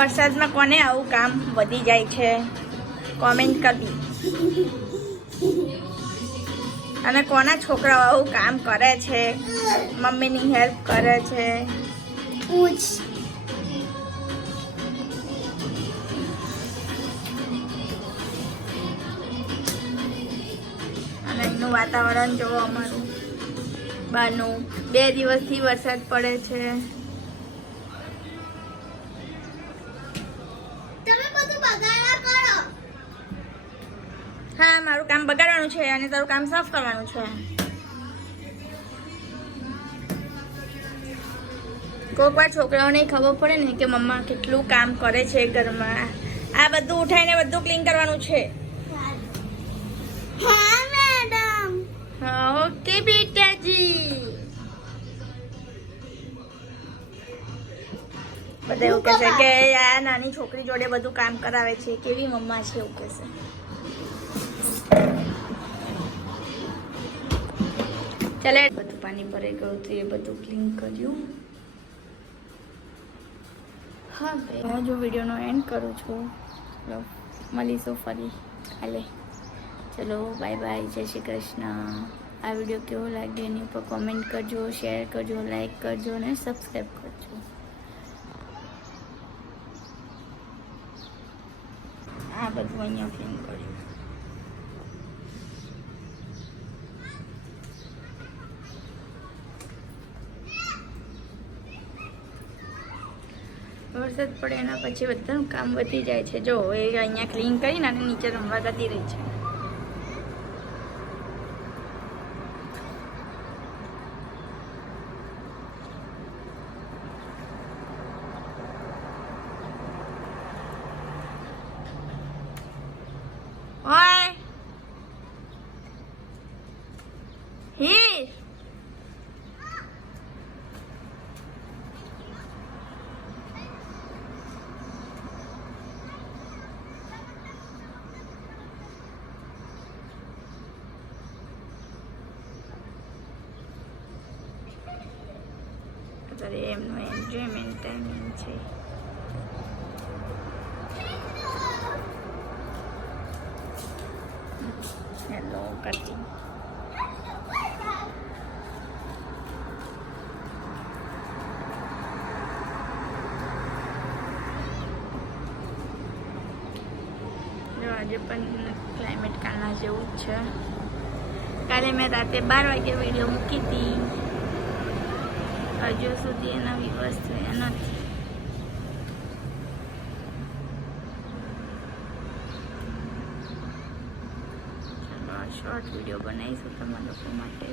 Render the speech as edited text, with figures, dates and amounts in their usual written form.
વરસાદમાં કોને આવું કામ વધી જાય છે કોમેન્ટ કરવી, અને કોના છોકરાઓ આવું કામ કરે છે, મમ્મીની હેલ્પ કરે છે. અને અહીંનું વાતાવરણ જોવો અમારું બહારનું. 2 દિવસથી વરસાદ પડે છે. હા, મારું કામ બગાડવાનું છે અને તારું કામ સાફ કરવાનું છે. કોઈક વાર છોકરાઓને ખબર પડે ને કે મમ્મા કેટલું કામ કરે છે ઘરમાં. આ બધું ઉઠાઈને બધું ક્લીન કરવાનું છે. હા મેડમ. ઓકે બેટાજી. બધા એવું કહેશે કે આ નાની છોકરી જોડે બધું કામ કરાવે છે, કેવી મમ્મા છે એવું કહેશે. ચાલે બધું પાણી ભરાઈ ગયું હતું, એ બધું ક્લીન કર્યું. હા ભાઈ, હું જો વિડીયોનો એન્ડ કરું છું. ચલો મળીશું ફરી કાલે. ચલો બાય બાય, જય શ્રી કૃષ્ણ. આ વિડીયો કેવો લાગ્યો એની ઉપર કોમેન્ટ કરજો, શેર કરજો, લાઈક કરજો અને સબસ્ક્રાઈબ કરજો. આ બધું અહીંયા ક્લીન કર્યું. વરસાદ પડે એના પછી બધાનું કામ વધી જાય છે. જો એ અહીંયા ક્લીન કરીને અને નીચે રમવા જતી રહી છે. ઓય હીર, અત્યારે એમનો એન્જોયમેન્ટ ટાઈમિંગ છે. હેલો કરતી આજે પણ ક્લાઇમેટ કાલના જેવું જ છે. કાલે મેં રાતે 12 વાગે વિડીયો મૂકી હતી, હજુ સુધી એના વ્યુઅર્સ થયા નથી. ચલો શોર્ટ વિડીયો બનાવીશું તમારા લોકો માટે.